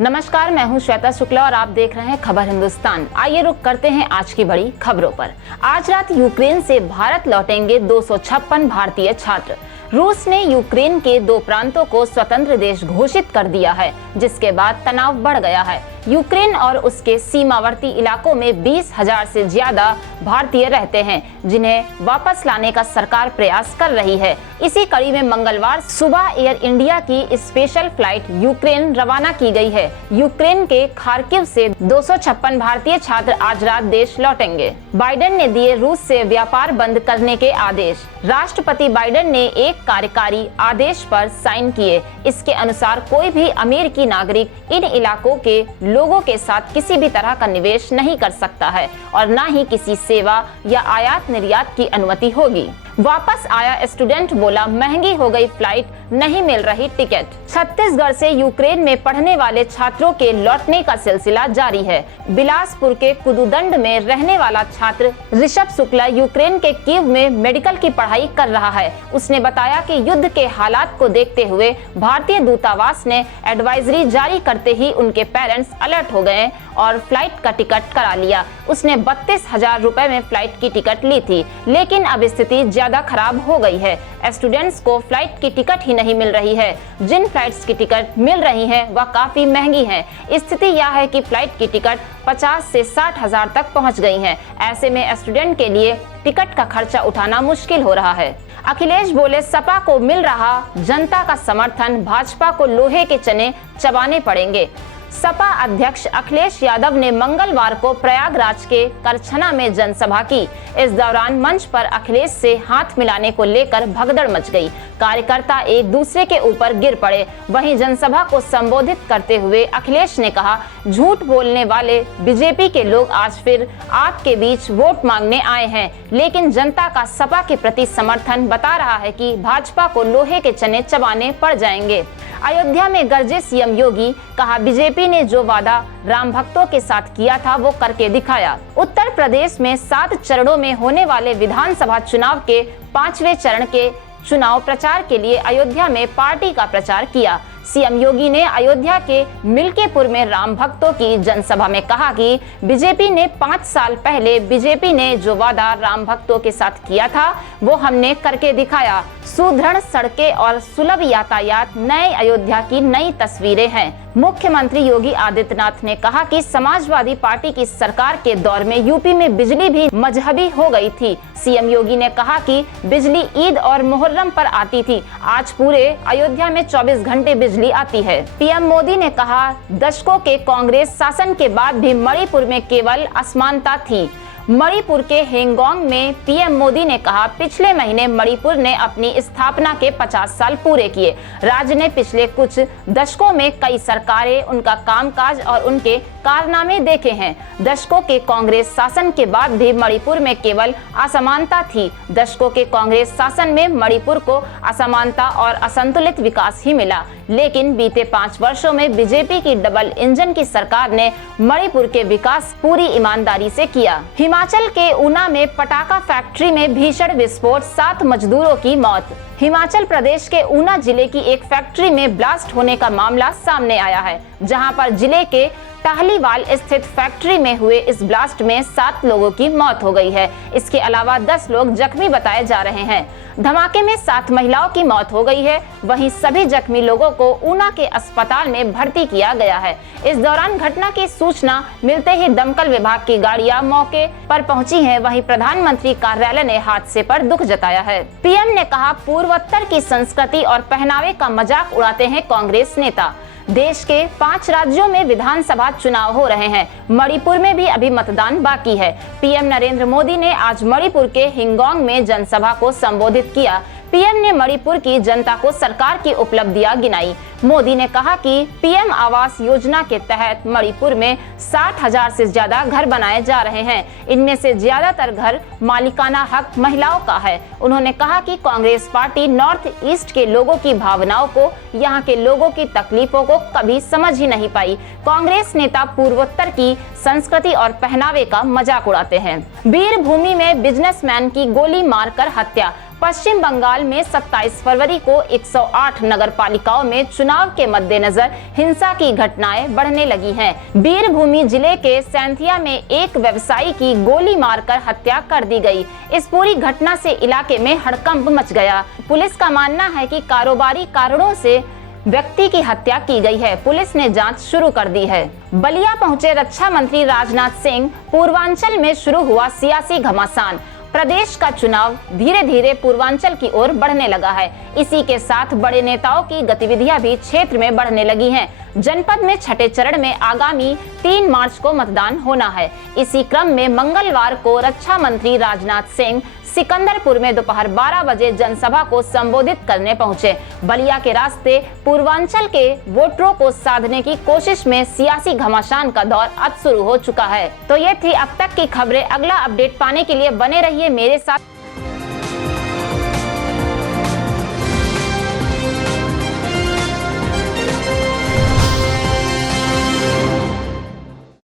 नमस्कार, मैं हूं श्वेता शुक्ला और आप देख रहे हैं खबर हिंदुस्तान। आइए रुक करते हैं आज की बड़ी खबरों पर। आज रात यूक्रेन से भारत लौटेंगे 256 भारतीय छात्र। रूस ने यूक्रेन के 2 प्रांतों को स्वतंत्र देश घोषित कर दिया है, जिसके बाद तनाव बढ़ गया है। यूक्रेन और उसके सीमावर्ती इलाकों में 20,000 से ज्यादा भारतीय रहते हैं, जिन्हें वापस लाने का सरकार प्रयास कर रही है। इसी कड़ी में मंगलवार सुबह एयर इंडिया की स्पेशल फ्लाइट यूक्रेन रवाना की गई है। यूक्रेन के खार्किव से 256 भारतीय छात्र आज रात देश लौटेंगे। बाइडेन ने दिए रूस से व्यापार बंद करने के आदेश। राष्ट्रपति बाइडेन ने एक कार्यकारी आदेश पर साइन किए। इसके अनुसार कोई भी अमेरिकी नागरिक इन इलाकों के लोगों के साथ किसी भी तरह का निवेश नहीं कर सकता है और न ही किसी सेवा या आयात निर्यात की अनुमति होगी। वापस आया स्टूडेंट बोला, महंगी हो गई फ्लाइट, नहीं मिल रही टिकट। छत्तीसगढ़ से यूक्रेन में पढ़ने वाले छात्रों के लौटने का सिलसिला जारी है। बिलासपुर के कुदुदंड में रहने वाला छात्र ऋषभ शुक्ला यूक्रेन के कीव में मेडिकल की पढ़ाई कर रहा है। उसने बताया कि युद्ध के हालात को देखते हुए भारतीय दूतावास ने एडवाइजरी जारी करते ही उनके पेरेंट्स अलर्ट हो गए और फ्लाइट का टिकट करा लिया। उसने 32,000 रुपए में फ्लाइट की टिकट ली थी, लेकिन अब स्थिति ज्यादा खराब हो गई है। स्टूडेंट्स को फ्लाइट की टिकट ही नहीं मिल रही है। जिन फ्लाइट्स की टिकट मिल रही हैं वह काफी महंगी हैं। स्थिति यह है कि फ्लाइट की टिकट 50 से 60,000 तक पहुंच गई हैं। ऐसे में स्टूडेंट के लिए टिकट का खर्चा उठाना मुश्किल हो रहा है। अखिलेश बोले, सपा को मिल रहा जनता का समर्थन, भाजपा को लोहे के चने चबाने पड़ेंगे। सपा अध्यक्ष अखिलेश यादव ने मंगलवार को प्रयागराज के करछना में जनसभा की। इस दौरान मंच पर अखिलेश से हाथ मिलाने को लेकर भगदड़ मच गई। कार्यकर्ता एक दूसरे के ऊपर गिर पड़े। वहीं जनसभा को संबोधित करते हुए अखिलेश ने कहा, झूठ बोलने वाले बीजेपी के लोग आज फिर आपके बीच वोट मांगने आए हैं, लेकिन जनता का सपा के प्रति समर्थन बता रहा है कि भाजपा को लोहे के चने चबाने पड़ जाएंगे। अयोध्या में गरजे सीएम योगी, कहा बीजेपी ने जो वादा राम भक्तों के साथ किया था वो करके दिखाया। उत्तर प्रदेश में 7 चरणों में होने वाले विधानसभा चुनाव के 5वें चरण के चुनाव प्रचार के लिए अयोध्या में पार्टी का प्रचार किया। सीएम योगी ने अयोध्या के मिल्कीपुर में राम भक्तों की जनसभा में कहा कि बीजेपी ने 5 साल पहले बीजेपी ने जो वादा राम भक्तों के साथ किया था वो हमने करके दिखाया। सुदृढ़ सड़कें और सुलभ यातायात नए अयोध्या की नई तस्वीरें हैं। मुख्यमंत्री योगी आदित्यनाथ ने कहा कि समाजवादी पार्टी की सरकार के दौर में यूपी में बिजली भी मजहबी हो गई थी। सीएम योगी ने कहा कि बिजली ईद और मुहर्रम पर आती थी, आज पूरे अयोध्या में 24 घंटे बिजली आती है। पीएम मोदी ने कहा, दशकों के कांग्रेस शासन के बाद भी मणिपुर में केवल असमानता थी। मणिपुर के हेंगोंग में पीएम मोदी ने कहा, पिछले महीने मणिपुर ने अपनी स्थापना के 50 साल पूरे किए। राज्य ने पिछले कुछ दशकों में कई सरकारें, उनका कामकाज और उनके कारनामे देखे हैं। दशकों के कांग्रेस शासन के बाद भी मणिपुर में केवल असमानता थी। दशकों के कांग्रेस शासन में मणिपुर को असमानता और असंतुलित विकास ही मिला, लेकिन बीते 5 वर्षों में बीजेपी की डबल इंजन की सरकार ने मणिपुर के विकास पूरी ईमानदारी से किया। हिमाचल के ऊना में पटाखा फैक्ट्री में भीषण विस्फोट, 7 मजदूरों की मौत। हिमाचल प्रदेश के ऊना जिले की एक फैक्ट्री में ब्लास्ट होने का मामला सामने आया है, जहां पर जिले के टाहलीवाल स्थित फैक्ट्री में हुए इस ब्लास्ट में 7 लोगों की मौत हो गई है। इसके अलावा 10 लोग जख्मी बताए जा रहे हैं। धमाके में 7 महिलाओं की मौत हो गई है। वहीं सभी जख्मी लोगों को ऊना के अस्पताल में भर्ती किया गया है। इस दौरान घटना की सूचना मिलते ही दमकल विभाग की गाड़ियां मौके पर पहुंची हैं। वहीं प्रधानमंत्री कार्यालय ने हादसे पर दुख जताया है। पीएम ने कहा, पूर्वोत्तर की संस्कृति और पहनावे का मजाक उड़ाते हैं कांग्रेस नेता। देश के 5 राज्यों में विधानसभा चुनाव हो रहे हैं। मणिपुर में भी अभी मतदान बाकी है। पीएम नरेंद्र मोदी ने आज मणिपुर के हिंगोंग में जनसभा को संबोधित किया। पीएम ने मणिपुर की जनता को सरकार की उपलब्धियां गिनाई। मोदी ने कहा कि पीएम आवास योजना के तहत मणिपुर में 60,000 से ज्यादा घर बनाए जा रहे हैं। इनमें से ज्यादातर घर मालिकाना हक महिलाओं का है। उन्होंने कहा कि कांग्रेस पार्टी नॉर्थ ईस्ट के लोगों की भावनाओं को, यहाँ के लोगों की तकलीफों को कभी समझ ही नहीं पाई। कांग्रेस नेता पूर्वोत्तर की संस्कृति और पहनावे का मजाक उड़ाते हैं। वीरभूमि में बिजनेसमैन की गोली मारकर हत्या। पश्चिम बंगाल में 27 फरवरी को 108 नगर पालिकाओं में चुनाव के मद्देनजर हिंसा की घटनाएं बढ़ने लगी हैं। बीरभूमि जिले के सैंथिया में एक व्यवसायी की गोली मारकर हत्या कर दी गई। इस पूरी घटना से इलाके में हड़कंप मच गया। पुलिस का मानना है कि कारोबारी कारणों से व्यक्ति की हत्या की गई है। पुलिस ने जांच शुरू कर दी है। बलिया पहुंचे रक्षा मंत्री राजनाथ सिंह। पूर्वांचल में शुरू हुआ सियासी घमासान। प्रदेश का चुनाव धीरे धीरे पूर्वांचल की ओर बढ़ने लगा है। इसी के साथ बड़े नेताओं की गतिविधियां भी क्षेत्र में बढ़ने लगी हैं। जनपद में छठे चरण में आगामी 3 मार्च को मतदान होना है। इसी क्रम में मंगलवार को रक्षा मंत्री राजनाथ सिंह सिकंदरपुर में दोपहर 12 बजे जनसभा को संबोधित करने पहुंचे। बलिया के रास्ते पूर्वांचल के वोटरों को साधने की कोशिश में सियासी घमासान का दौर अब शुरू हो चुका है। तो ये थी अब तक की खबरें। अगला अपडेट पाने के लिए बने रहिए मेरे साथ।